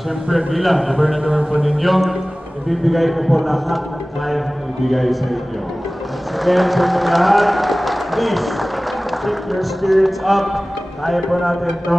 Siyempre bilang gobernador po ninyo, ibibigay ko po lahat ng kaya kong ibigay sa inyo. Once again, sa inyo lahat, please, keep your spirits up. Kaya po natin to.